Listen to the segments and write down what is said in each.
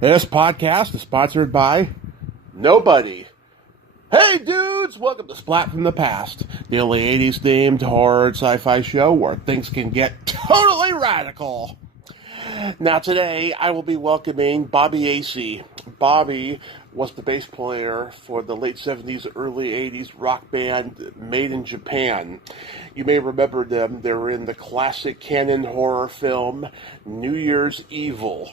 This podcast is sponsored by nobody. Hey dudes, welcome to Splat from the Past, the only 80s themed horror and sci-fi show where things can get totally radical. Now today I will be welcoming Bobby Asea. Bobby was the bass player for the late 70s, early 80s rock band Made in Japan. You may remember them. They were in the classic canon horror film New Year's Evil.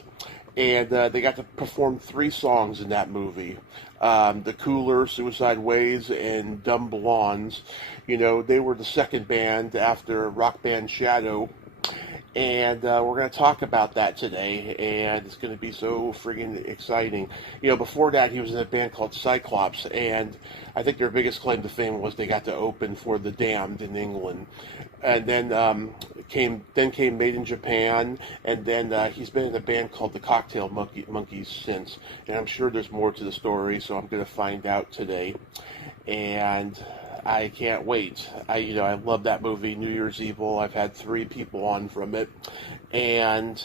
And they got to perform 3 songs in that movie. The Cooler, Suicide Ways, and Dumb Blondes. You know, they were the second band after rock band Shadow. And we're going to talk about that today, and it's going to be so friggin' exciting. You know, before that, he was in a band called Cyclops, and I think their biggest claim to fame was they got to open for The Damned in England. And then came Made in Japan, and then he's been in a band called the Cocktail Monkeys since. And I'm sure there's more to the story, so I'm going to find out today. And I can't wait. I love that movie, New Year's Evil. I've had 3 people on from it. And,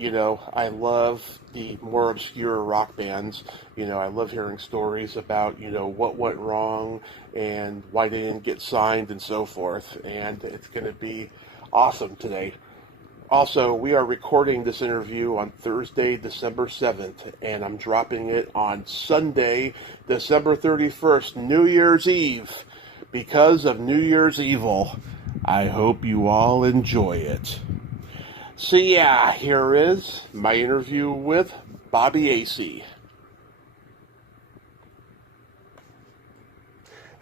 I love the more obscure rock bands. I love hearing stories about, what went wrong and why they didn't get signed and so forth. And it's going to be awesome today. Also, we are recording this interview on Thursday, December 7th, and I'm dropping it on Sunday, December 31st, New Year's Eve. Because of New Year's Evil. I hope you all enjoy it. So yeah, here is my interview with Bobby Asea.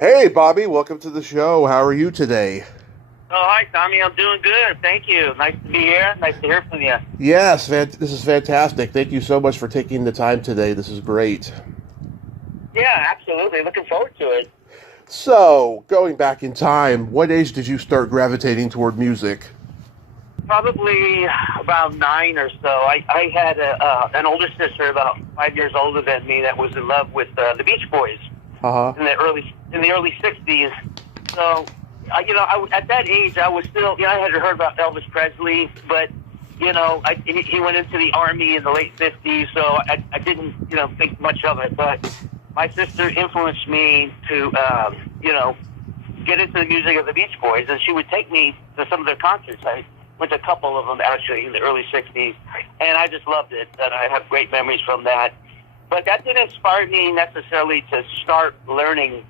Hey Bobby, welcome to the show. How are you today? Oh, hi Tommy, I'm doing good. Thank you. Nice to be here. Nice to hear from you. Yes, this is fantastic. Thank you so much for taking the time today. This is great. Yeah, absolutely. Looking forward to it. So, going back in time, what age did you start gravitating toward music? Probably about 9 or so. I had an older sister about 5 years older than me that was in love with the Beach Boys in the early 60s. So, at that age, I was still, I had heard about Elvis Presley, but he went into the Army in the late 50s, so I didn't think much of it, but my sister influenced me to, get into the music of the Beach Boys, and she would take me to some of their concerts. I went to a couple of them, actually, in the early 60s, and I just loved it, and I have great memories from that. But that didn't inspire me necessarily to start learning,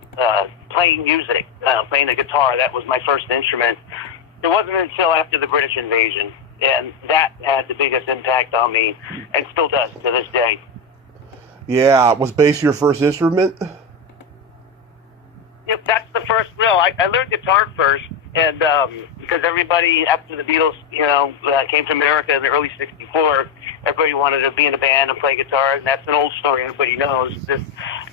playing music, playing the guitar. That was my first instrument. It wasn't until after the British invasion, and that had the biggest impact on me, and still does to this day. Yeah, was bass your first instrument? Yep, that's the first. I learned guitar first, and because everybody after the Beatles, came to America in the early '64, everybody wanted to be in a band and play guitar, and that's an old story. Everybody knows. So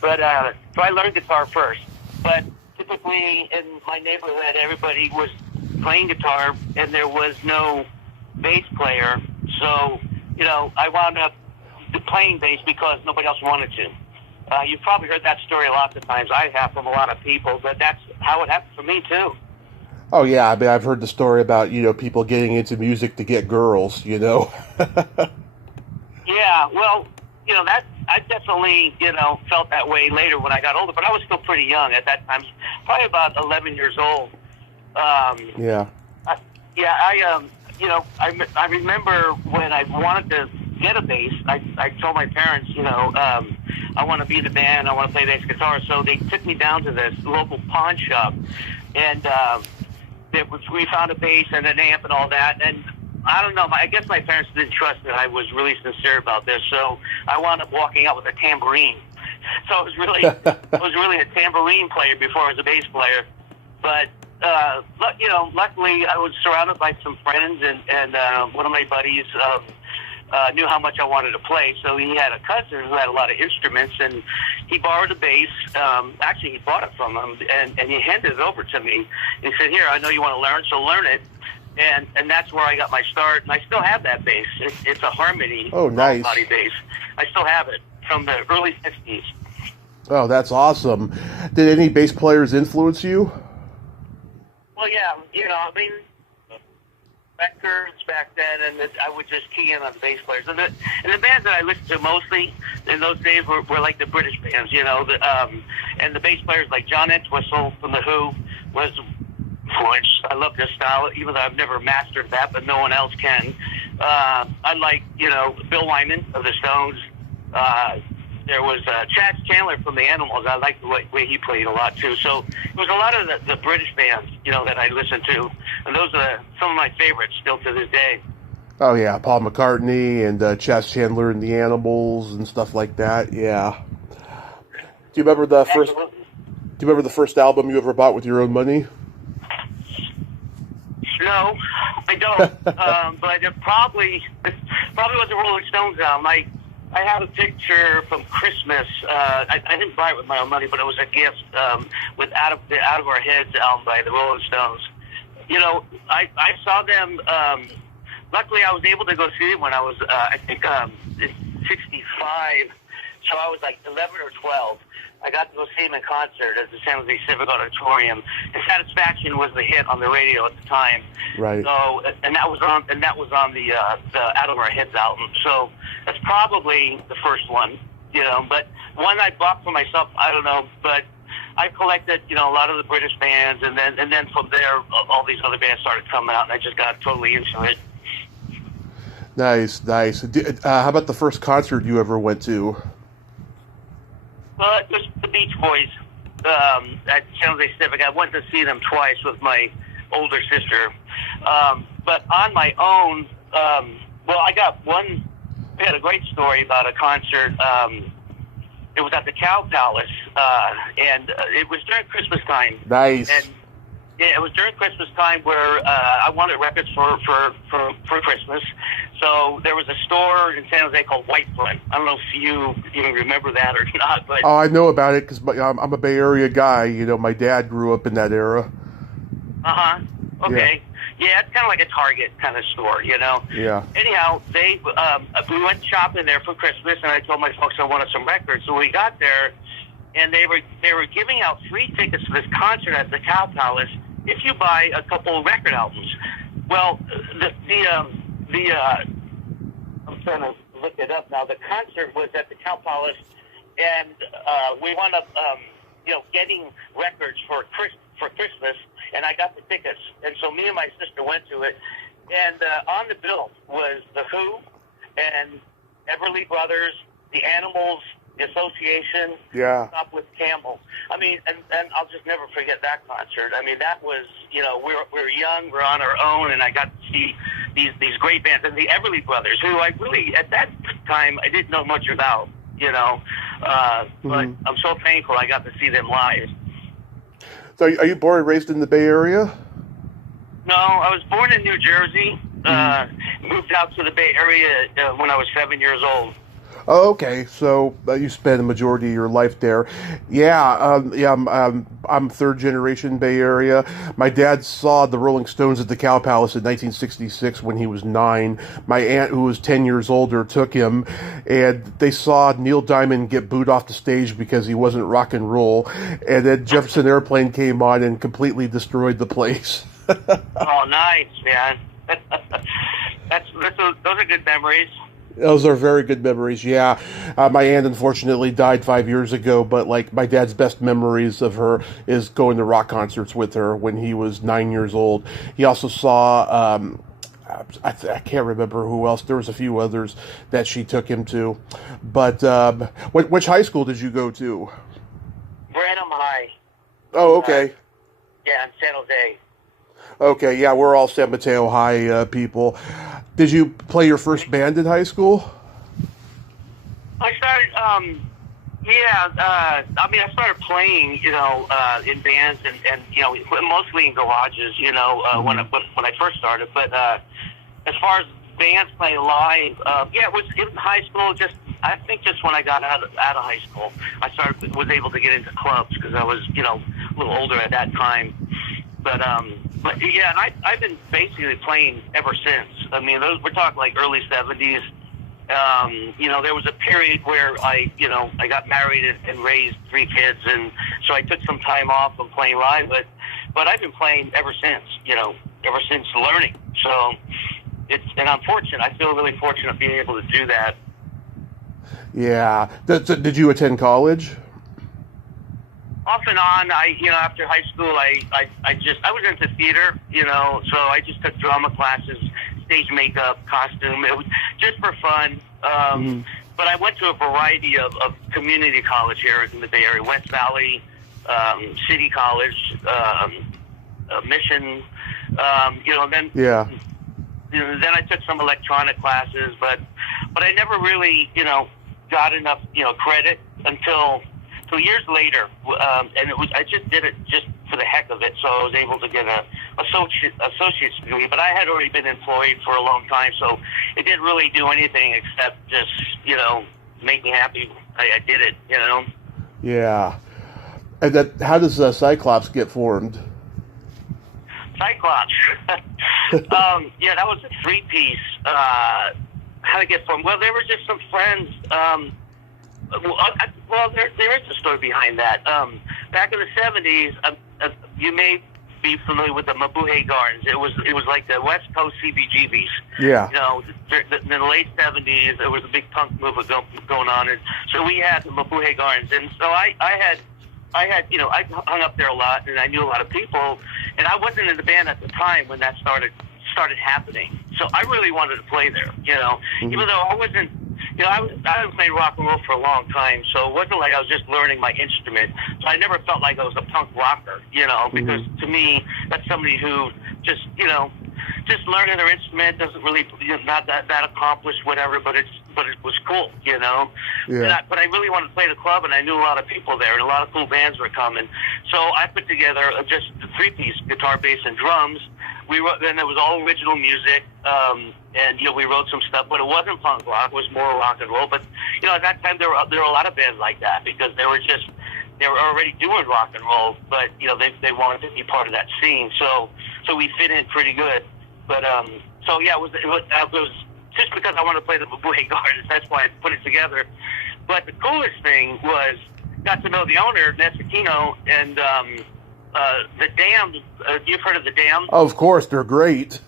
I learned guitar first. But typically in my neighborhood, everybody was playing guitar, and there was no bass player. So I wound up playing bass because nobody else wanted to. You've probably heard that story lots of times. I have from a lot of people, but that's how it happened for me too. Oh yeah, I mean I've heard the story about people getting into music to get girls. Yeah, well, that I definitely felt that way later when I got older, but I was still pretty young at that time, probably about 11 years old. Yeah. I remember when I wanted to get a bass, I told my parents, I want to be in the band, I want to play bass guitar. So they took me down to this local pawn shop, and we found a bass and an amp and all that. And I don't know, I guess my parents didn't trust that I was really sincere about this, so I wound up walking out with a tambourine. So I was really a tambourine player before I was a bass player. But luckily I was surrounded by some friends, and one of my buddies knew how much I wanted to play, so he had a cousin who had a lot of instruments, and he borrowed a bass. Actually, he bought it from him, and he handed it over to me. He said, "Here, I know you want to learn, so learn it." And that's where I got my start, and I still have that bass. It's a Harmony nice body bass. I still have it from the early 60s. Oh, that's awesome. Did any bass players influence you? Well, yeah, records back then, and I would just key in on the bass players. And the bands that I listened to mostly in those days were like the British bands, and the bass players like John Entwistle from The Who was influenced. I love this style, even though I've never mastered that, but no one else can. I like, Bill Wyman of the Stones. There was Chad Chandler from the Animals. I liked the way he played a lot, too. So it was a lot of the British bands, that I listened to. And those are some of my favorites still to this day. Oh, yeah, Paul McCartney and Chad Chandler and the Animals and stuff like that, yeah. Do you remember the first album you ever bought with your own money? No, I don't. But it probably was a Rolling Stones album. I have a picture from Christmas. I didn't buy it with my own money, but it was a gift with Out of Our Heads album by the Rolling Stones. I saw them. Luckily, I was able to go see them when I was, I think, 65. So I was like 11 or 12. I got to go see him in concert at the San Jose Civic Auditorium. And Satisfaction was the hit on the radio at the time. Right. So, and that was on the Out of Our Heads album. So that's probably the first one, But one I bought for myself, I don't know. But I collected, a lot of the British bands, and then from there, all these other bands started coming out, and I just got totally into it. Nice. How about the first concert you ever went to? It was the Beach Boys at San Jose Civic. I went to see them twice with my older sister. But on my own, I had a great story about a concert. It was at the Cow Palace, and it was during Christmas time. Nice. And yeah, it was during Christmas time where I wanted records for Christmas. So there was a store in San Jose called Whitefront. I don't know if you even remember that or not, but I know about it because I'm a Bay Area guy. My dad grew up in that era. Okay. Yeah, it's kind of like a Target kind of store, Yeah. Anyhow, we went shopping there for Christmas, and I told my folks I wanted some records. So we got there, and they were giving out free tickets to this concert at the Cow Palace if you buy a couple of record albums. Well, I'm trying to look it up now. The concert was at the Cow Palace, and we wound up, getting records for Christmas, and I got the tickets. And so me and my sister went to it, and on the bill was The Who and Everly Brothers, The Animals, The Association, yeah, Stop with Campbell. I mean, and I'll just never forget that concert. I mean, that was, we were young, we're on our own, and I got to see these great bands, and the Everly Brothers, who I really, at that time, I didn't know much about, but I'm so thankful I got to see them live. So are you born and raised in the Bay Area? No, I was born in New Jersey, moved out to the Bay Area when I was 7 years old. Oh, okay, so you spent a majority of your life there. I'm third generation Bay Area. My dad saw the Rolling Stones at the Cow Palace in 1966 when he was 9. My aunt, who was 10 years older, took him, and they saw Neil Diamond get booed off the stage because he wasn't rock and roll. And then Jefferson Airplane came on and completely destroyed the place. Oh, nice, man. Those are good memories. Those are very good memories, yeah. My aunt unfortunately died 5 years ago, but my dad's best memories of her is going to rock concerts with her when he was 9 years old. He also saw, I can't remember who else, there was a few others that she took him to. But which high school did you go to? Branham High. Oh, okay. Yeah, in San Jose. Okay, yeah, we're all San Mateo High people. Did you play your first band in high school? I started, I started playing, in bands and mostly in garages, when I first started. But as far as bands playing live, it was in high school. I think just when I got out of high school, I was able to get into clubs because I was, a little older at that time. But yeah, and I've been basically playing ever since. I mean, we're talking like early 70s. There was a period where I got married and raised 3 kids, and so I took some time off from playing live. But I've been playing ever since, ever since learning. So and I'm fortunate. I feel really fortunate being able to do that. Yeah. Did you attend college? Off and on, after high school, I was into theater, so I just took drama classes, stage makeup, costume. It was just for fun. But I went to a variety of community college here in the Bay Area, West Valley, City College, Mission, then then I took some electronic classes, but I never really, got enough, credit until years later, and I just did it just for the heck of it. So I was able to get a associate's degree, but I had already been employed for a long time, so it didn't really do anything except just make me happy. I did it, Yeah. And how does Cyclops get formed? Cyclops. That was a 3-piece. How to get formed? Well, there were just some friends. There is a story behind that. Back in the 70s, you may be familiar with the Mabuhay Gardens. It was like the West Coast CBGBs. Yeah. In the late 70s, there was a big punk movement going on, and so we had the Mabuhay Gardens, and so I hung up there a lot, and I knew a lot of people, and I wasn't in the band at the time when that started happening. So I really wanted to play there, even though I wasn't. I haven't played rock and roll for a long time, so it wasn't like I was just learning my instrument. So I never felt like I was a punk rocker, because to me, that's somebody who just learning their instrument doesn't really, not that accomplished, whatever, but it was cool, Yeah. But I really wanted to play the club, and I knew a lot of people there, and a lot of cool bands were coming. So I put together just a 3-piece, guitar, bass, and drums. And it was all original music, and we wrote some stuff, but it wasn't punk rock; it was more rock and roll. But at that time there were a lot of bands like that because they were already doing rock and roll, but they wanted to be part of that scene. So we fit in pretty good. But it was just because I wanted to play the Mabuhay Gardens. That's why I put it together. But the coolest thing was got to know the owner, Nesakino, and the Damned. You've heard of the Damned? Of course, they're great.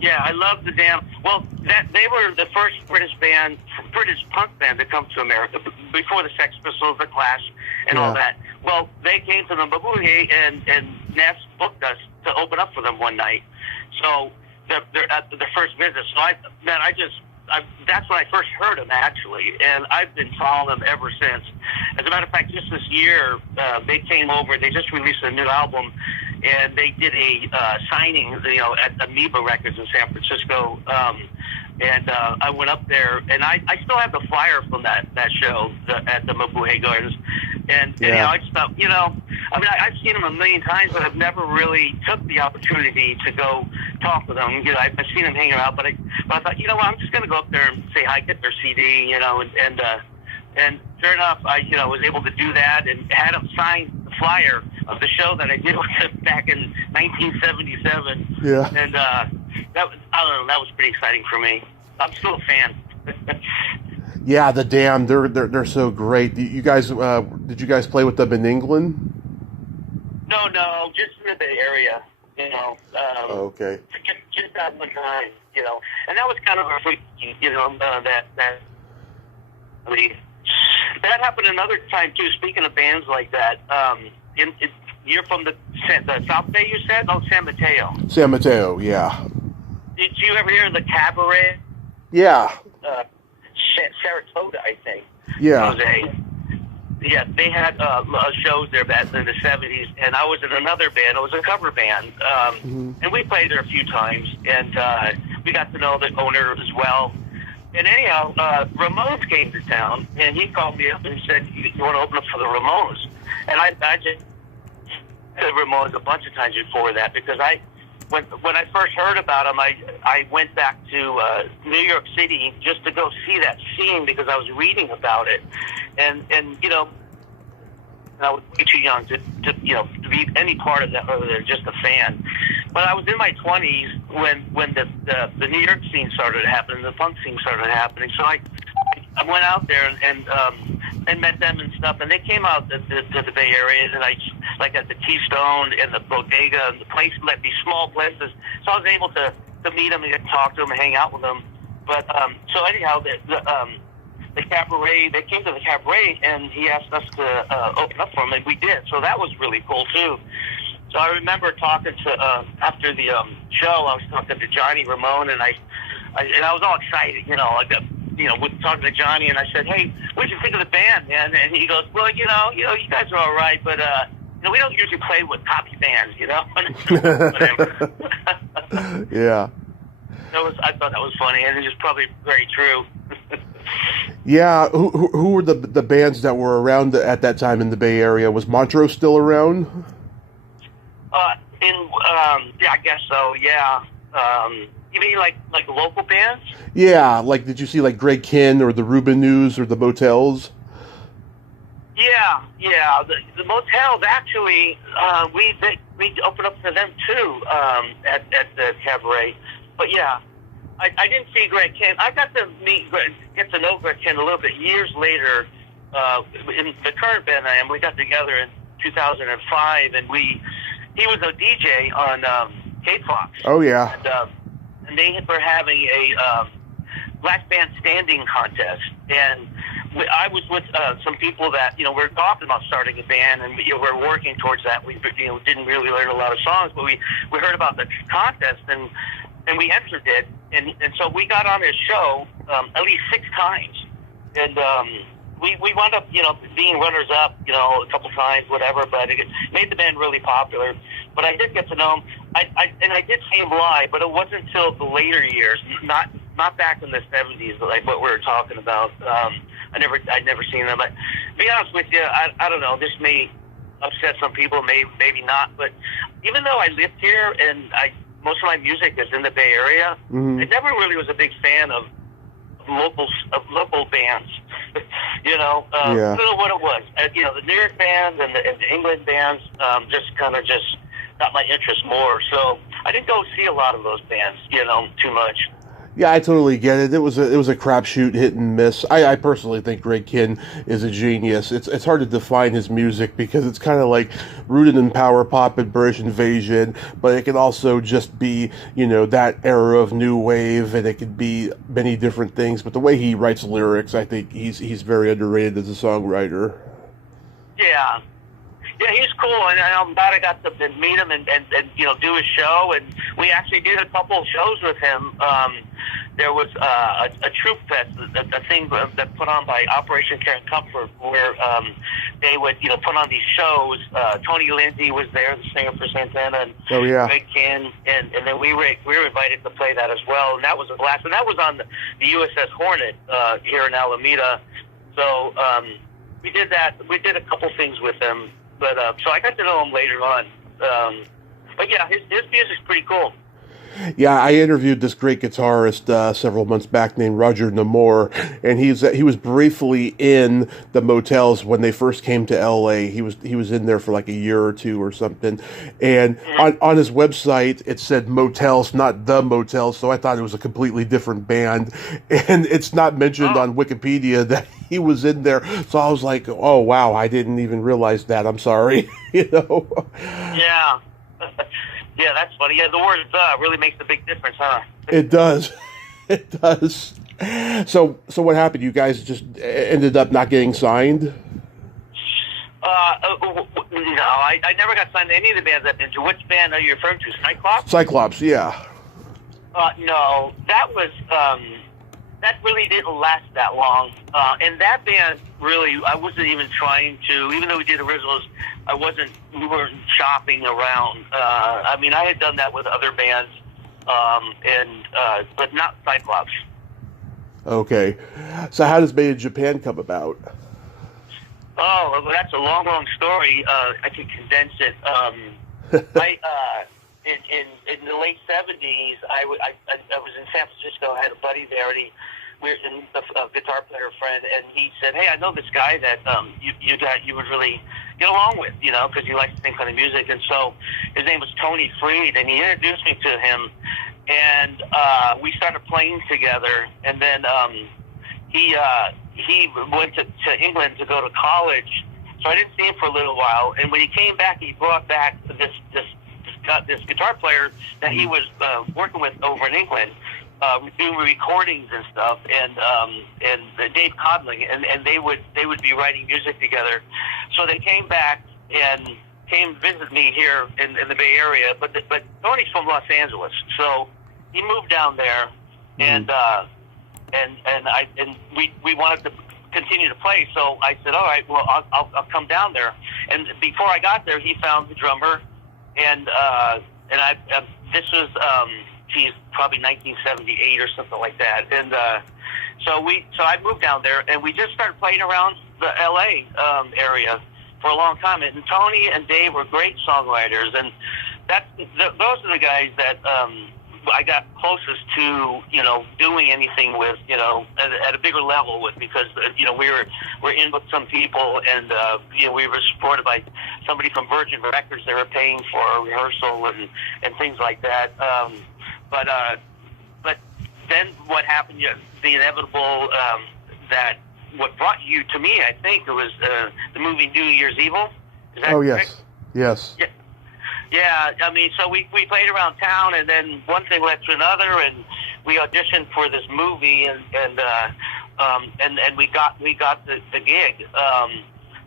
Yeah, I love the Damned. Well, they were the first British punk band to come to America before the Sex Pistols, the Clash, and all that. Well, they came to the Mabuhay, and Ness booked us to open up for them one night. So they're at the first visit. So that's when I first heard them, actually, and I've been following them ever since. As a matter of fact, just this year, they came over. They just released a new album, and they did a signing, at Amoeba Records in San Francisco. I went up there, and I still have the flyer from that show at the Mabuhay Gardens. And I just thought, I've seen them a million times, but I've never really took the opportunity to go talk with them. I've seen them hanging out, but I thought, I'm just going to go up there and say hi, get their CD, and sure enough, I was able to do that and had them sign the flyer of the show that I did with them back in 1977. Yeah. And that was pretty exciting for me. I'm still a fan. Yeah, the Damned, they're so great. Did you guys play with them in England? No, just in the Bay Area. Okay. Just that one time, and that was kind of a freak, that happened another time too. Speaking of bands like that, you're from the South Bay, you said? Oh, San Mateo. San Mateo, yeah. Did you ever hear the Cabaret? Yeah. Saratoga, I think. Yeah. Jose. Yeah, they had shows there back in the 70s, and I was in another band. It was a cover band, and we played there a few times, and we got to know the owner as well. And anyhow, Ramones came to town, and he called me up and said, "You want to open up for the Ramones?" And I just said Ramones a bunch of times before that because when I first heard about them, I went back to New York City just to go see that scene because I was reading about it, and I was way too young to be any part of that other than just a fan. But I was in my 20s when the New York scene started happening, the punk scene started happening. So I went out there and met them and stuff, and they came out to the Bay Area, and like at the Keystone and the Bodega and the place, like these small places. So I was able to to meet him and get to talk to him and hang out with him. But so anyhow, the cabaret, they came to the cabaret, and he asked us to open up for him, and we did. So that was really cool too. So I remember talking to after the show, I was talking to Johnny Ramone, and I was all excited, with talking to Johnny, and I said, "Hey, what did you think of the band, man?" And he goes, "Well, you guys are all right, but we don't usually play with copy bands, Whatever. Yeah. I thought that was funny, and it was probably very true. Yeah, who were the bands that were around at that time in the Bay Area? Was Montrose still around? Yeah, I guess so. Yeah. You mean like local bands? Yeah, like did you see like Greg Kinn or the Reuben News or the Motels? Yeah. The Motels actually, we opened up for them too at the cabaret. But yeah, I didn't see Greg Kinn. I got to get to know Greg Kinn a little bit years later. In the current band I am, we got together in 2005, and he was a DJ on Kovac. Oh yeah. And they were having a black band standing contest, and I was with some people that we're talking about starting a band, and we're working towards that. We didn't really learn a lot of songs, but we heard about the contest, and we entered it, and so we got on his show at least 6 times, and we wound up being runners up a couple times, whatever, but it made the band really popular. But I did get to know him. I did see him live, but it wasn't until the later years, not back in the 70s, like what we were talking about. I'd never seen them. But to be honest with you, I don't know. This may upset some people, maybe not. But even though I lived here and most of my music is in the Bay Area, I never really was a big fan of local bands. I don't know what it was. The New York bands and the England bands just got my interest more. So I didn't go see a lot of those bands, too much. Yeah, I totally get it. It was a crapshoot, hit and miss. I personally think Greg Kinn is a genius. It's hard to define his music because it's kind of like rooted in power pop and British Invasion, but it can also just be that era of new wave, and it could be many different things. But the way he writes lyrics, I think he's very underrated as a songwriter. Yeah. Yeah, he's cool, and I'm glad I got to meet him and do his show. And we actually did a couple of shows with him. There was a troop fest, a thing that put on by Operation Care and Comfort, where they would put on these shows. Tony Lindsay was there, the singer for Santana, and Greg Kinn, and then we were invited to play that as well, and that was a blast. And that was on the USS Hornet here in Alameda. So we did that. We did a couple things with him. But so I got to know him later on. But yeah, his music's pretty cool. Yeah, I interviewed this great guitarist several months back named Roger Namor, and he was briefly in the Motels when they first came to L.A. He was in there for like a year or two or something, and on his website it said Motels, not the Motels, so I thought it was a completely different band, and it's not mentioned on Wikipedia that he was in there, so I was like, oh wow, I didn't even realize that. I'm sorry, Yeah. Yeah, that's funny. Yeah, the word really makes a big difference, huh? It does. It does. So what happened? You guys just ended up not getting signed? No, I never got signed to any of the bands I've been to. Which band are you referring to? Cyclops? Cyclops, yeah. No, that was... that really didn't last that long. And that band, really, I wasn't even trying to, even though we did originals, we weren't shopping around. I had done that with other bands, but not Cyclops. Okay. So how does Made in Japan come about? Oh, well, that's a long story. I can condense it. In the late 70s, I was in San Francisco. I had a buddy there, and a guitar player friend, and he said, "Hey, I know this guy that you would really get along with, because you like the same kind of music." And so his name was Tony Freed, and he introduced me to him, and we started playing together. And then he went to England to go to college, so I didn't see him for a little while. And when he came back, he brought back this got this guitar player that he was working with over in England, doing recordings and stuff, and Dave Codling, and they would be writing music together. So they came back and came visit me here in the Bay Area. But Tony's from Los Angeles, so he moved down there, and we wanted to continue to play. So I said, all right, well, I'll come down there. And before I got there, he found the drummer, and this was probably 1978 or something like that. And so I moved down there, and we just started playing around the L.A. Area for a long time. And Tony and Dave were great songwriters, and those are the guys that I got closest to, doing anything with, at a bigger level with, because, we're in with some people, and, we were supported by somebody from Virgin Records. They were paying for a rehearsal and things like that. But then what happened, the inevitable, that what brought you to me, I think it was the movie New Year's Evil. Is that correct? Yes. Yeah. Yeah, I mean, so we played around town, and then one thing led to another, and we auditioned for this movie, and we got the gig,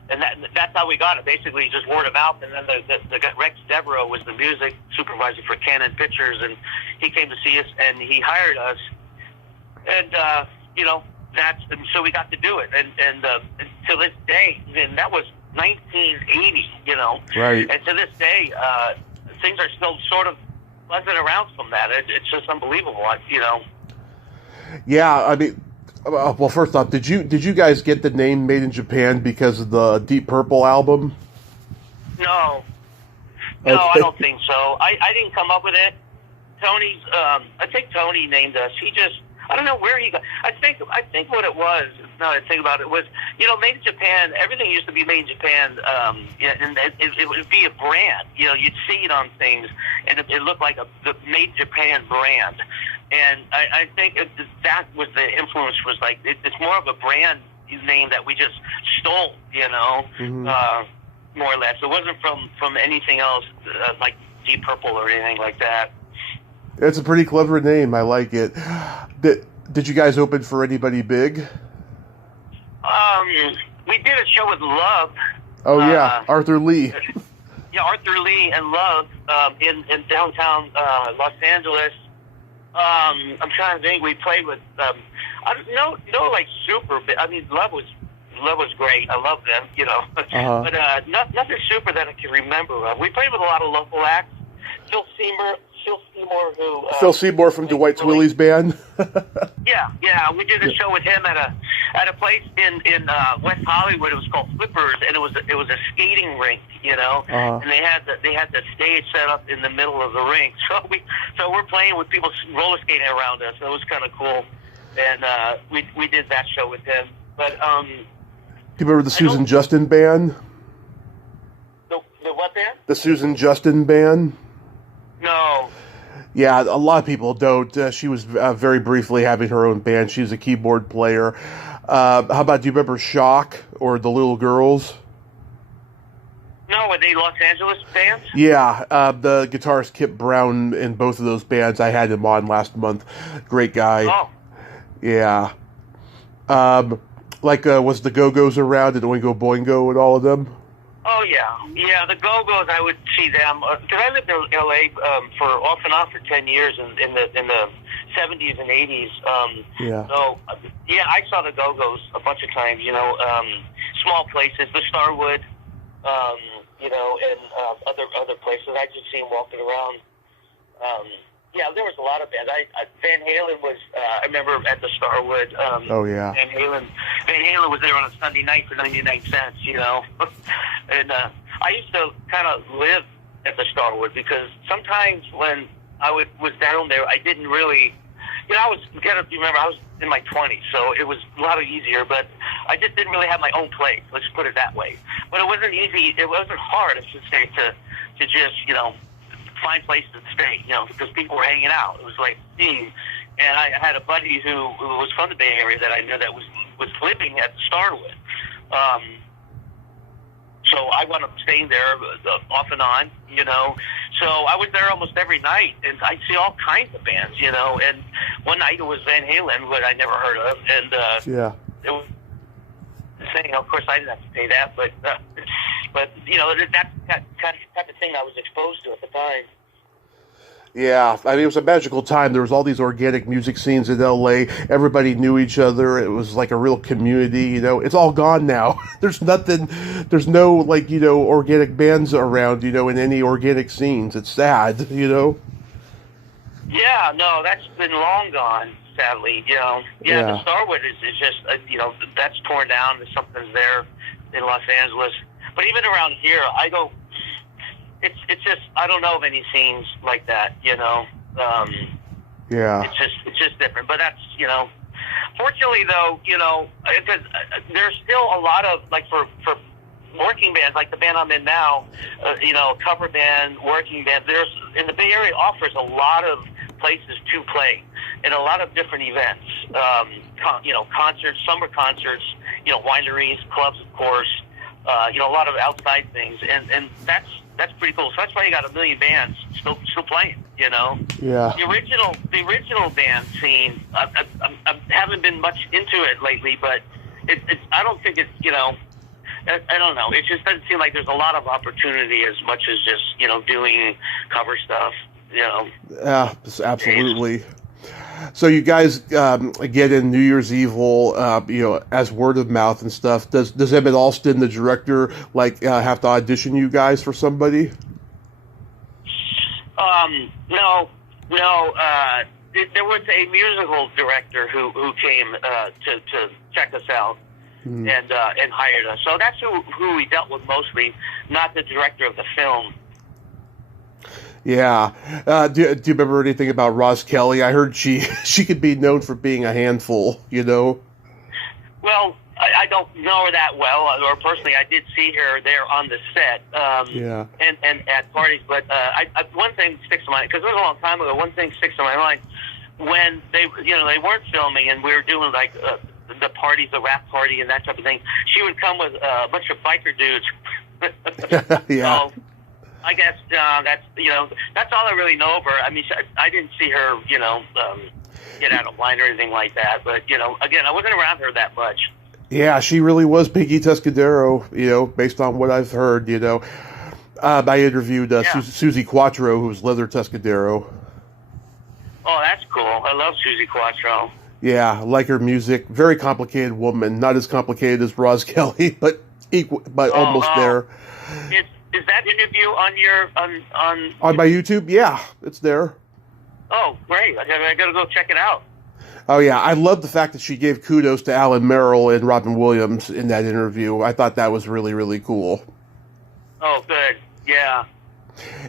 and that's how we got it. Basically, just word of mouth. And then the Rex Devereaux was the music supervisor for Canon Pictures, and he came to see us, and he hired us, and so we got to do it, and to this day, and that was 1980, Right. And to this day, things are still sort of buzzing around from that. It's just unbelievable, Yeah, I mean, well, first off, did you guys get the name Made in Japan because of the Deep Purple album? No, Okay. I don't think so. I didn't come up with it. Tony's, I think Tony named us. I don't know where he got. I think what it was. Now that I think about it, was Made in Japan. Everything used to be Made in Japan, and it would be a brand. You'd see it on things, and it looked like the Made in Japan brand. And I think that was the influence. Was like it's more of a brand name that we just stole. Mm-hmm. More or less. It wasn't from anything else like Deep Purple or anything like that. It's a pretty clever name. I like it. Did you guys open for anybody big? We did a show with Love. Oh, yeah. Arthur Lee. Yeah, Arthur Lee and Love in downtown Los Angeles. I'm trying to think. We played with no like super big. I mean, Love was great. I love them, Uh-huh. But nothing super that I can remember. We played with a lot of local acts. Phil Seymour, who Phil Seymour from Dwight Twillie's band. Yeah, we did a show with him at a place in West Hollywood. It was called Flippers, and it was a skating rink, Uh-huh. and they had the stage set up in the middle of the rink. So we're playing with people roller skating around us. So it was kind of cool, and we did that show with him. But do you remember the Susan Justin band? The what band? The Susan Justin band. No. Yeah, a lot of people don't. She was very briefly having her own band. She was a keyboard player. How about, do you remember Shock or the Little Girls? No, were they Los Angeles bands? Yeah, the guitarist Kip Brown in both of those bands. I had him on last month. Great guy. Oh. Yeah. Was the Go-Go's around and Oingo Boingo and all of them? Oh, yeah. The Go-Go's, I would see them. Because I lived in L.A. For off and on for 10 years in the 70s and 80s. Yeah. So, I saw the Go-Go's a bunch of times, small places, the Starwood, and other places. I just see them walking around. There was a lot of bands. Van Halen was, I remember at the Starwood. Oh, yeah. Van Halen was there on a Sunday night for 99 cents, And I used to kind of live at the Starwood because sometimes when I was down there, I didn't really, I was in my 20s, so it was a lot easier, but I just didn't really have my own place, let's put it that way. But it wasn't easy, it wasn't hard, I should say, to just, find places to stay, because people were hanging out. It was like seeing, and I had a buddy who was from the Bay Area that I knew that was living at the Starwood. So I wound up staying there off and on, So I was there almost every night, and I'd see all kinds of bands, you know. And one night it was Van Halen, what I never heard of, and it was saying, of course, I didn't have to pay that, but you know, that's that type of thing I was exposed to at the time. Yeah, I mean, it was a magical time. There was all these organic music scenes in L.A. Everybody knew each other. It was like a real community, you know. It's all gone now. There's nothing, there's no, like, you know, organic bands around, you know, in any organic scenes. It's sad, you know. Yeah, no, that's been long gone, sadly, you know. Yeah. The Starwood is just, you know, that's torn down. Something's there in Los Angeles. But even around here, I don't, it's just, I don't know of any scenes like that, you know. It's just different. But that's, you know, fortunately though, you know, because there's still a lot of, like, for working bands, like the band I'm in now, you know, cover band, working band, there's, in the Bay Area offers a lot of places to play and a lot of different events, you know, concerts, summer concerts, you know, wineries, clubs, of course, you know, a lot of outside things, and that's pretty cool. So that's why you got a million bands still playing, you know. Yeah. The original band scene, I haven't been much into it lately, but it's I don't think it's, you know, I don't know. It just doesn't seem like there's a lot of opportunity as much as just, you know, doing cover stuff, you know. Yeah, absolutely. So you guys get in New Year's Evil, you know, as word of mouth and stuff. Does Emmett Alston, the director, like have to audition you guys for somebody? No. There was a musical director who came to check us out and hired us. So that's who we dealt with mostly, not the director of the film. Yeah. Do you remember anything about Roz Kelly? I heard she could be known for being a handful, you know? Well, I don't know her that well, or personally, I did see her there on the set, and at parties. But one thing sticks to my mind, because it was a long time ago. One thing sticks to my mind when they weren't filming, and we were doing like the parties, the rap party, and that type of thing. She would come with a bunch of biker dudes. Yeah. So, I guess that's all I really know of her. I mean, I didn't see her, you know, get out of line or anything like that. But, you know, again, I wasn't around her that much. Yeah, she really was Piggy Tuscadero, you know, based on what I've heard, you know. I interviewed Susie Quattro, who was Leather Tuscadero. Oh, that's cool. I love Susie Quattro. Yeah, I like her music. Very complicated woman. Not as complicated as Roz Kelly, but almost there. Is that interview on your on my YouTube? Yeah, it's there. Oh, great! I gotta go check it out. Oh yeah, I love the fact that she gave kudos to Alan Merrill and Robin Williams in that interview. I thought that was really, really cool. Oh, good. Yeah.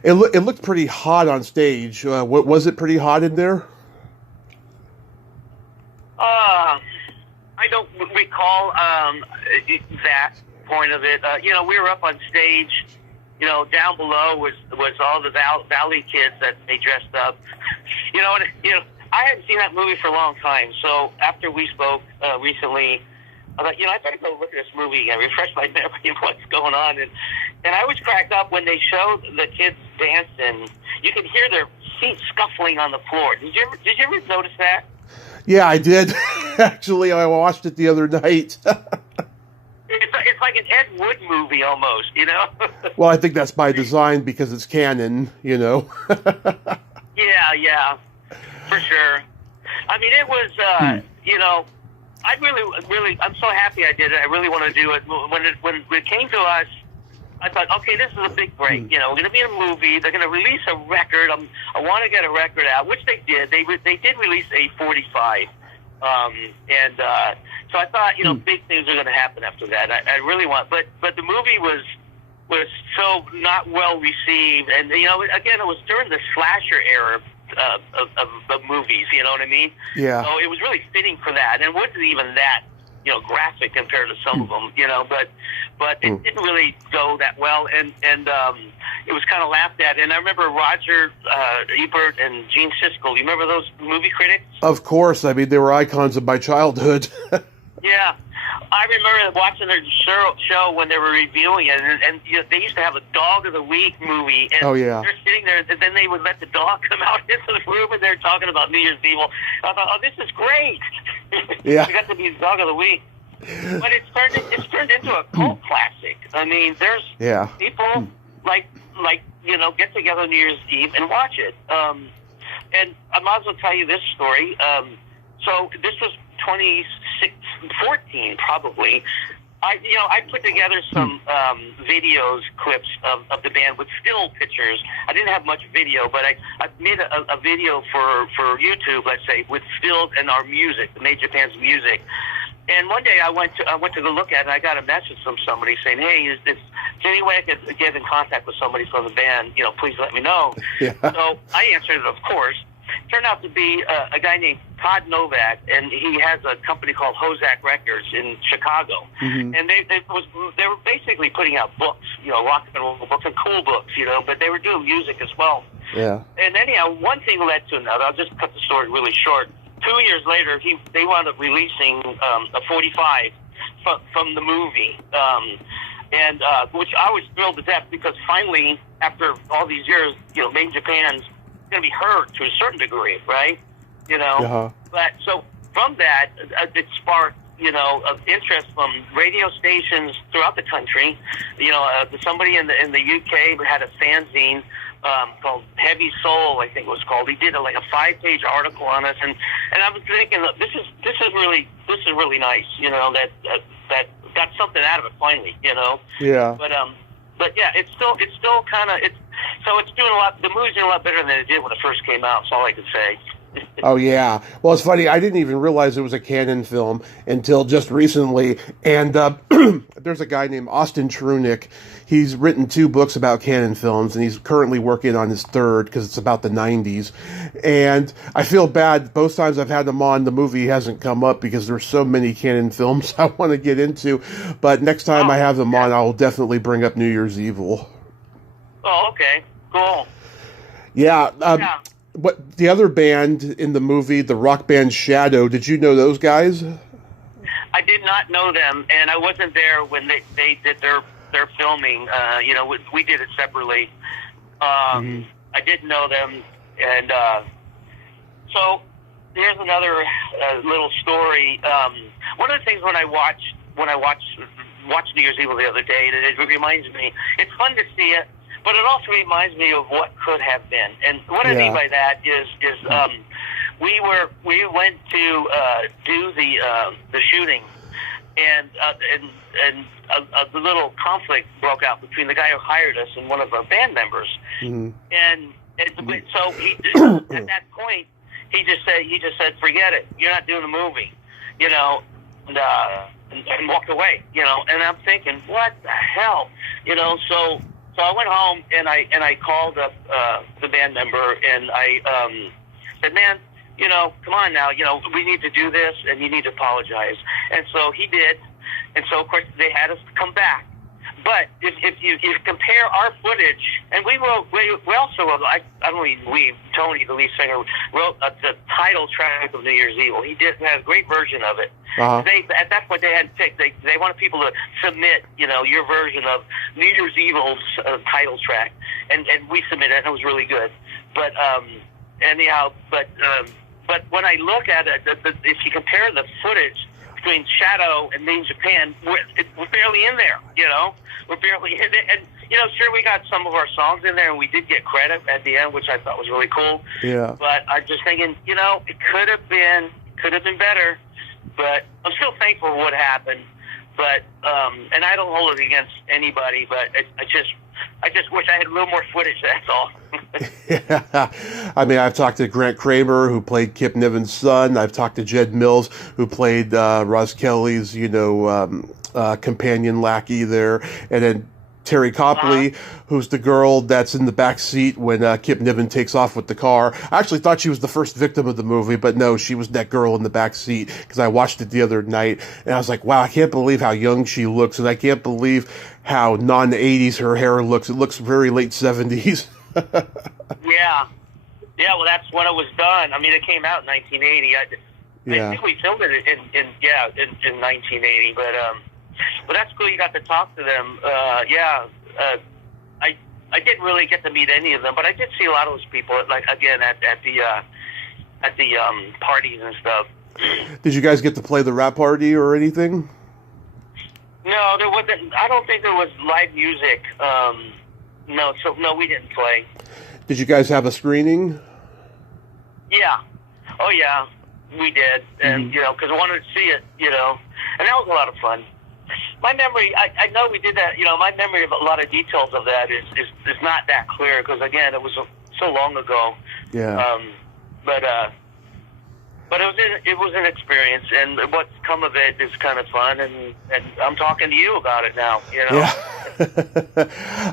It looked pretty hot on stage. What was it? Pretty hot in there? I don't recall that point of it. You know, we were up on stage. You know, down below was all the Valley kids that they dressed up. You know, I hadn't seen that movie for a long time. So after we spoke recently, I thought, you know, I better go look at this movie and refresh my memory of what's going on. And I always cracked up when they showed the kids dancing. You could hear their feet scuffling on the floor. Did you ever notice that? Yeah, I did. Actually, I watched it the other night. It's like an Ed Wood movie almost, you know? Well, I think that's by design because it's canon, you know? Yeah, for sure. I mean, it was, you know, I really, I'm so happy I did it. I really want to do it. When it came to us, I thought, okay, this is a big break. You know, we're going to be in a movie. They're going to release a record. I want to get a record out, which they did. They did release a 45. So I thought, you know, big things are going to happen after that. I really want, but the movie was so not well received, and you know, again, it was during the slasher era of movies. You know what I mean? Yeah. So it was really fitting for that, and it wasn't even that, you know, graphic compared to some of them. You know, but it didn't really go that well, and it was kind of laughed at. And I remember Roger Ebert and Gene Siskel. You remember those movie critics? Of course. I mean, they were icons of my childhood. Yeah. I remember watching their show when they were reviewing it, and you know, they used to have a Dog of the Week movie, and they're sitting there, and then they would let the dog come out into the room, and they're talking about New Year's Evil. I thought, oh, this is great. Yeah. We got to be the Dog of the Week. But it's turned into a cult classic. I mean, there's people like you know, get together on New Year's Eve and watch it. And I might as well tell you this story. So this was 2014 probably. I put together some videos, clips of the band with still pictures. I didn't have much video, but I made a video for YouTube, let's say, with stills and our music, the Made Japan's music. And one day I went to go look at it, and I got a message from somebody saying, "Hey, is there any way I could get in contact with somebody from the band? You know, please let me know." Yeah. So I answered it, of course. Turned out to be a guy named Todd Novak, and he has a company called Hozak Records in Chicago. Mm-hmm. And they were basically putting out books, you know, rock and roll books and cool books, you know, but they were doing music as well. Yeah. And anyhow, one thing led to another. I'll just cut the story really short. 2 years later, they wound up releasing a 45 from the movie, and which I was thrilled to death because finally, after all these years, you know, Made in Japan's going to be heard to a certain degree, right? You know, but so from that, it sparked, you know, of interest from radio stations throughout the country. You know, somebody in the UK had a fanzine called Heavy Soul, I think it was called. He did like a 5-page article on us, and I was thinking, look, this is really nice, you know, that got something out of it finally, you know. Yeah. But yeah, it's still kind of it's doing a lot. The movie's doing a lot better than it did when it first came out. That's all I can say. Oh, yeah. Well, it's funny. I didn't even realize it was a Canon film until just recently. And there's a guy named Austin Trunick. He's written 2 books about Canon films, and he's currently working on his 3rd because it's about the 90s. And I feel bad. Both times I've had him on, the movie hasn't come up because there's so many Canon films I want to get into. But next time I have him on, I will definitely bring up New Year's Evil. Oh, okay. Cool. Yeah. What the other band in the movie, the rock band Shadow? Did you know those guys? I did not know them, and I wasn't there when they did their filming. You know, we did it separately. I didn't know them, and so here's another little story. One of the things when I watched New Year's Evil the other day, it reminds me. It's fun to see it. But it also reminds me of what could have been, and what I mean by that is we went to do the shooting, and a little conflict broke out between the guy who hired us and one of our band members, and so he at that point he just said forget it, you're not doing the movie, you know, and walked away, you know, and I'm thinking what the hell, you know, So I went home and I called up the band member and I said, man, you know, come on now, you know, we need to do this and you need to apologize. And so he did. And so of course they had us come back. But if you compare our footage, and we also wrote, Tony, the lead singer, wrote the title track of New Year's Evil. He had a great version of it. At that point, they had picked. They wanted people to submit, you know, your version of New Year's Evil's title track, and we submitted it, and it was really good. But anyhow, but when I look at it, if you compare the footage between Shadow and Made in Japan, we're barely in there, you know. We're barely in it. And, you know, sure, we got some of our songs in there, and we did get credit at the end, which I thought was really cool. Yeah. But I'm just thinking, you know, it could have been better. But I'm still thankful for what happened. But, and I don't hold it against anybody, but I just wish I had a little more footage, that's all. Yeah. I mean, I've talked to Grant Kramer, who played Kip Niven's son. I've talked to Jed Mills, who played Roz Kelly's, you know, companion lackey there. And then Terry Copley, who's the girl that's in the back seat when Kip Niven takes off with the car. I actually thought she was the first victim of the movie, but no, she was that girl in the back seat because I watched it the other night, and I was like, wow, I can't believe how young she looks, and I can't believe how non-80s her hair looks. It looks very late 70s. Yeah, well, that's when it was done. I mean, it came out in 1980. I think we filmed it in 1980. But that's cool. You got to talk to them. I didn't really get to meet any of them, but I did see a lot of those people. Like again at the parties and stuff. Did you guys get to play the rap party or anything? No, there wasn't. I don't think there was live music. No, we didn't play. Did you guys have a screening? Yeah. Oh, yeah, we did. And, because I wanted to see it, and that was a lot of fun. My memory, I know we did that, my memory of a lot of details of that is not that clear because, again, it was so long ago. Yeah. But it was an experience, and what's come of it is kind of fun, and I'm talking to you about it now, Yeah.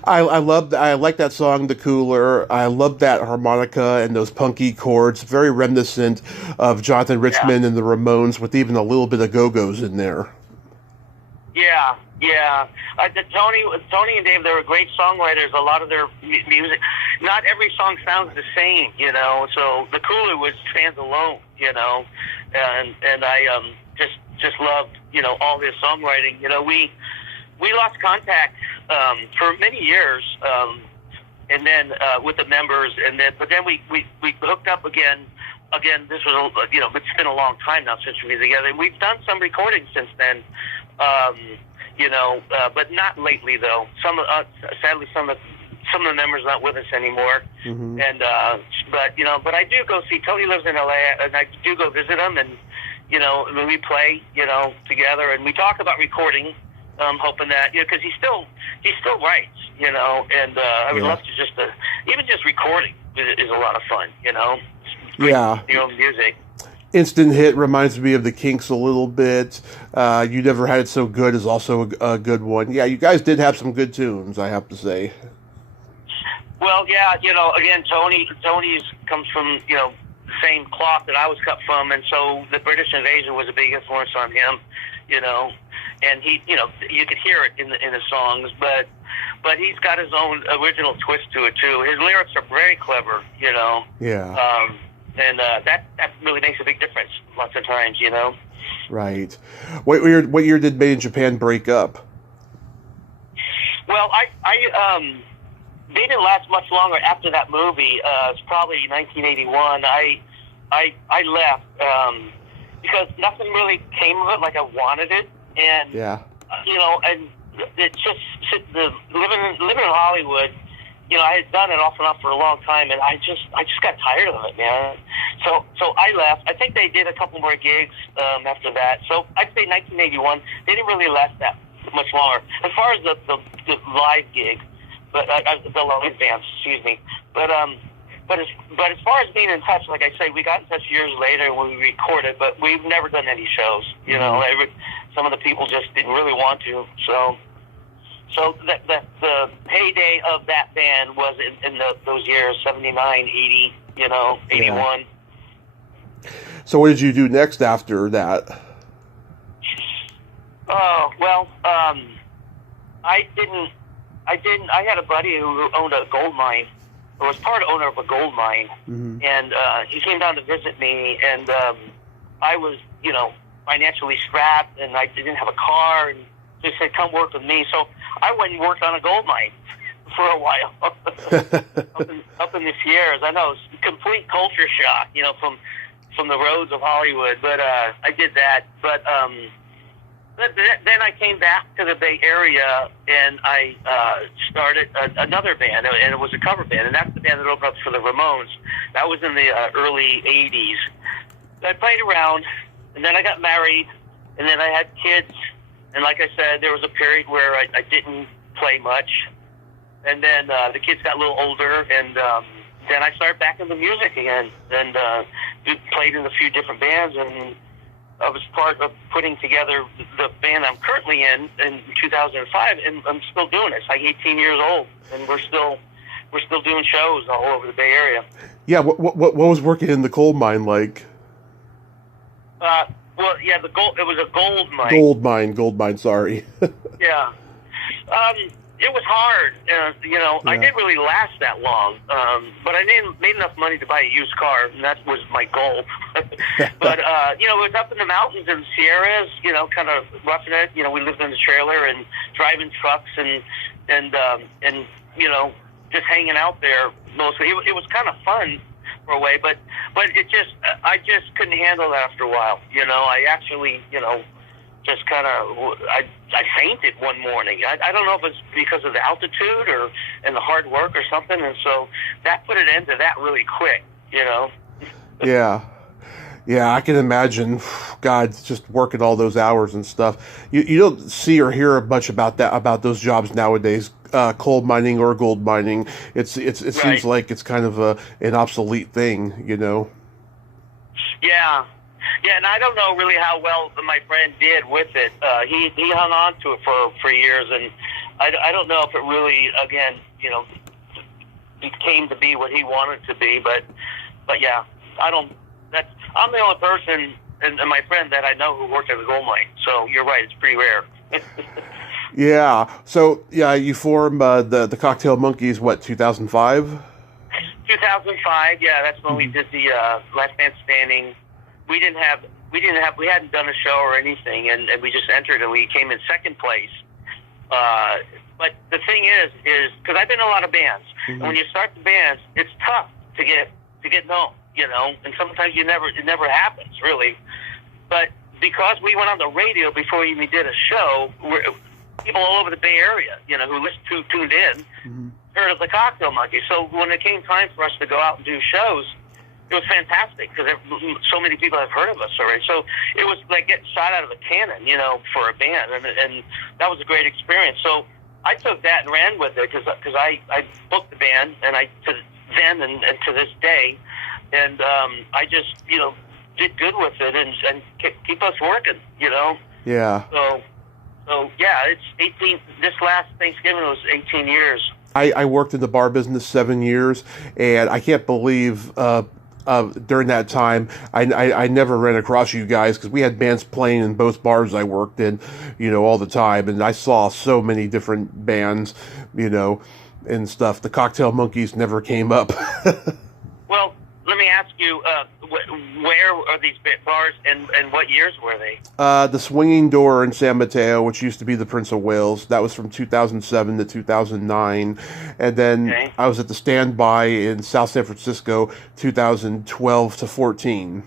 I like that song, The Cooler. I love that harmonica and those punky chords, very reminiscent of Jonathan Richman and the Ramones with even a little bit of Go-Go's in there. Yeah. Tony and Dave, they were great songwriters. A lot of their music, not every song sounds the same, so The Cooler was stands alone, and I just loved, all his songwriting. We lost contact for many years, and then with the members, but then we hooked up again. Again, this was it's been a long time now since we've been together. And we've done some recordings since then, but not lately though. Sadly, some of the members not with us anymore. Mm-hmm. And but I do go see. Tony lives in LA, and I do go visit him, and when we play, together, and we talk about recording. Hoping that because he still writes, and I would love to even just recording is a lot of fun, Yeah. Your own music. Instant Hit reminds me of the Kinks a little bit. You Never Had It So Good is also a good one. Yeah, you guys did have some good tunes, I have to say. Well, yeah, again, Tony's comes from the same cloth that I was cut from, and so the British invasion was a big influence on him, and he, you could hear it in the songs, but he's got his own original twist to it too. His lyrics are very clever, Yeah. And that really makes a big difference lots of times, Right. What year did Made in Japan break up? Well, they didn't last much longer after that movie. It's probably 1981. I left because nothing really came of it like I wanted it, and and it just living in Hollywood. I had done it off and on for a long time, and I just got tired of it, man. So I left. I think they did a couple more gigs after that. So I'd say 1981. They didn't really last that much longer as far as the live gig, but the live bands, excuse me. But as far as being in touch, like I say, we got in touch years later when we recorded, but we've never done any shows. Some of the people just didn't really want to. So the heyday of that band was in those years, 79, 80, 81. Yeah. So what did you do next after that? Oh, well, I had a buddy who owned a gold mine, or was part owner of a gold mine, and he came down to visit me, and I was, financially strapped, and I didn't have a car, and just said, come work with me. So I went and worked on a gold mine for a while up in the Sierras. I know, it's a complete culture shock, from the roads of Hollywood. But I did that. But then I came back to the Bay Area, and I started another band, and it was a cover band, and that's the band that opened up for the Ramones. That was in the early 80s. I played around, and then I got married, and then I had kids. And like I said, there was a period where I didn't play much. And then the kids got a little older, and then I started back into music again. And played in a few different bands, and I was part of putting together the band I'm currently in 2005, and I'm still doing it. It's like 18 years old, and we're still doing shows all over the Bay Area. Yeah, what was working in the coal mine like? Well, yeah, it was a gold mine. Gold mine, sorry. Yeah. it was hard. I didn't really last that long, but I made enough money to buy a used car, and that was my goal. But it was up in the mountains and Sierras, kind of roughing it. We lived in the trailer and driving trucks and just hanging out there mostly. It was kind of fun for a way, but I just couldn't handle it after a while. I actually, just kind of, I fainted one morning. I don't know if it's because of the altitude and the hard work or something, and so that put an end to that really quick, Yeah. Yeah, I can imagine. God, just working all those hours and stuff. You don't see or hear much about those jobs nowadays. Coal mining or gold mining. It Right. seems like it's kind of an obsolete thing, Yeah. Yeah, and I don't know really how well my friend did with it. He hung on to it for years, and I don't know if it really, again, came to be what he wanted to be. But yeah, I'm the only person and my friend that I know who worked at a gold mine. So you're right, it's pretty rare. Yeah. So yeah, you formed the Cocktail Monkeys. What, 2005? 2005. Yeah, that's when we did the Last Man Standing. We hadn't done a show or anything, and we just entered, and we came in second place. But the thing is because I've been in a lot of bands, and when you start the bands, it's tough to get known, and sometimes it never happens really. But because we went on the radio before we even did a show, people all over the Bay Area, who tuned in, heard of the Cocktail Monkeys. So when it came time for us to go out and do shows, it was fantastic because so many people have heard of us already. So it was like getting shot out of a cannon, for a band, and that was a great experience. So I took that and ran with it because I booked the band, and to this day, and I just did good with it and keep us working, Yeah. So yeah, it's 18. This last Thanksgiving was 18 years. I worked in the bar business 7 years, and I can't believe during that time I never ran across you guys because we had bands playing in both bars I worked in, all the time, and I saw so many different bands, and stuff. The Cocktail Monkeys never came up. Well, let me ask you, where are these bars and what years were they? The Swinging Door in San Mateo, which used to be the Prince of Wales, that was from 2007 to 2009. And then I was at the Standby in South San Francisco, 2012 to 14.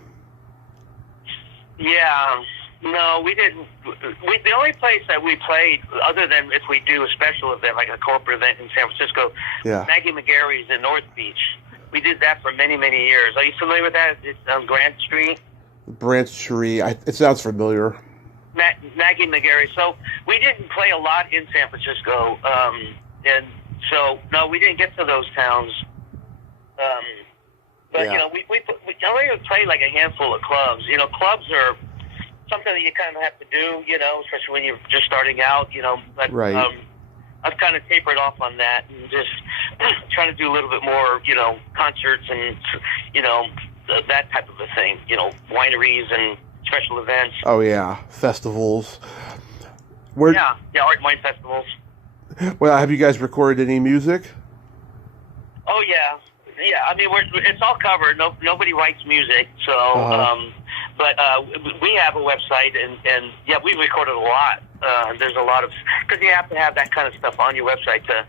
Yeah. No, we didn't. The only place that we played, other than if we do a special event, like a corporate event in San Francisco, Maggie McGarry's in North Beach. We did that for many, many years. Are you familiar with that? It's on Grant Street. Branch Tree. It sounds familiar. Maggie McGarry. So we didn't play a lot in San Francisco, and so no, we didn't get to those towns. But we only played like a handful of clubs. Clubs are something that you kind of have to do. Especially when you're just starting out. But right. I've kind of tapered off on that and just trying to do a little bit more, concerts and, that type of a thing, wineries and special events. Oh, yeah. Festivals. Yeah, art and wine festivals. Well, have you guys recorded any music? Oh, yeah. Yeah, I mean, it's all covered. Nobody writes music, so... But we have a website, and yeah, we recorded a lot. There's a lot of, because you have to have that kind of stuff on your website to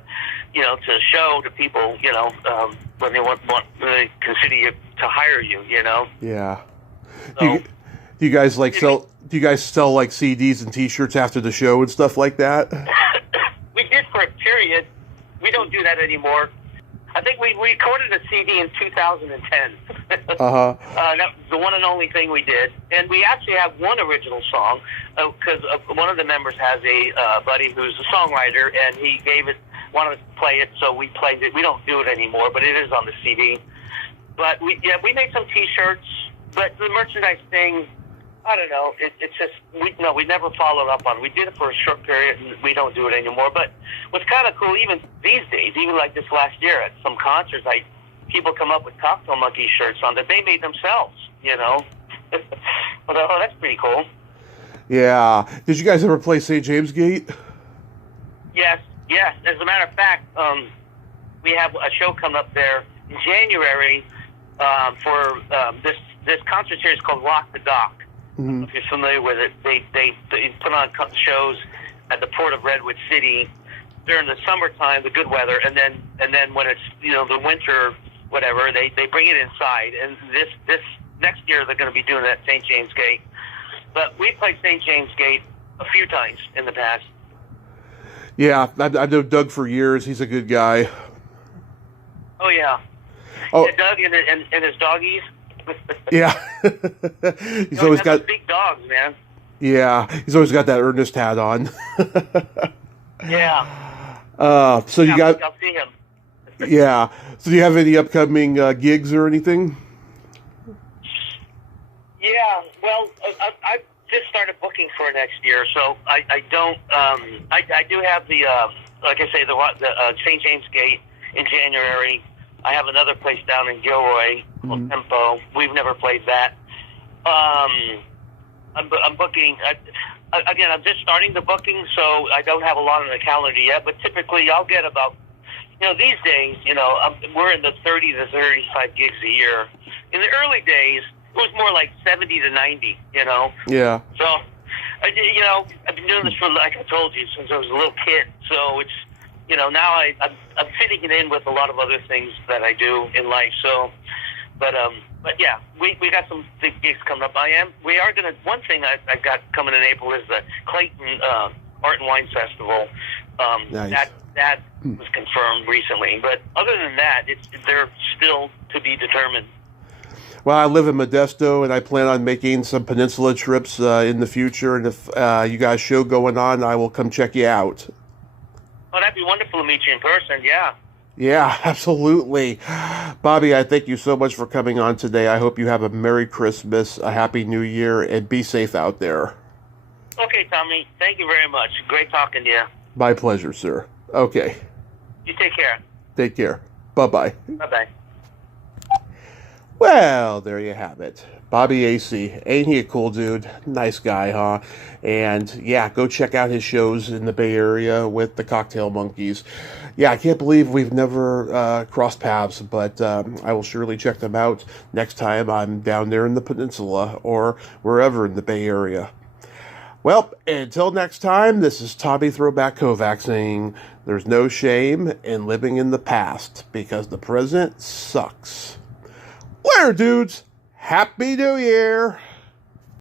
show to people, when they want they consider you to hire you, Yeah. So, do you guys sell? Do you guys sell like CDs and T-shirts after the show and stuff like that? We did for a period. We don't do that anymore. I think we recorded a CD in 2010. That was the one and only thing we did. And we actually have one original song, because one of the members has a buddy who's a songwriter, and he wanted us to play it, so we played it. We don't do it anymore, but it is on the CD. But we made some T-shirts, but the merchandise thing, I don't know. It's just, we never followed up on it. We did it for a short period, and we don't do it anymore. But what's kind of cool, even these days, even like this last year at some concerts, people come up with Cocktail Monkey shirts on that they made themselves, But, that's pretty cool. Yeah. Did you guys ever play St. James Gate? Yes. Yes, as a matter of fact, we have a show coming up there in January for this concert series called Rock the Dock. Mm-hmm. If you're familiar with it, they put on shows at the Port of Redwood City during the summertime, the good weather, and then when it's the winter, whatever, they bring it inside. And this next year they're going to be doing it at St. James Gate. But we played St. James Gate a few times in the past. Yeah, I've known Doug for years. He's a good guy. Oh, yeah. Oh, yeah, Doug and his doggies. Yeah. He's always got big dogs, man. Yeah, he's always got that Ernest hat on. Yeah. So you got... I'll see him. Yeah. So do you have any upcoming gigs or anything? Yeah, well, I've just started booking for next year, so I don't. I do have the like I say the St. James Gate in January. I have another place down in Gilroy called Tempo. We've never played that. I'm booking. Again, I'm just starting the booking, so I don't have a lot on the calendar yet. But typically, I'll get about these days. We're in the 30 to 35 gigs a year. In the early days, it was more like 70 to 90, Yeah. So, I've been doing this for, like I told you, since I was a little kid. So it's, now I'm fitting it in with a lot of other things that I do in life. So, but yeah, we got some big gigs coming up. We are going to, one thing I've got coming in April is the Clayton Art and Wine Festival. Nice. That was confirmed recently. But other than that, they're still to be determined. Well, I live in Modesto, and I plan on making some peninsula trips in the future. And if you got a show going on, I will come check you out. Oh, that'd be wonderful to meet you in person, yeah. Yeah, absolutely. Bobby, I thank you so much for coming on today. I hope you have a Merry Christmas, a Happy New Year, and be safe out there. Okay, Tommy. Thank you very much. Great talking to you. My pleasure, sir. Okay. You take care. Take care. Bye-bye. Bye-bye. Well, there you have it. Bobby Asea. Ain't he a cool dude? Nice guy, huh? And yeah, go check out his shows in the Bay Area with the Cocktail Monkeys. Yeah, I can't believe we've never crossed paths, but I will surely check them out next time I'm down there in the peninsula or wherever in the Bay Area. Well, until next time, this is Tommy Throwback Kovac saying there's no shame in living in the past because the present sucks. Later, dudes. Happy New Year.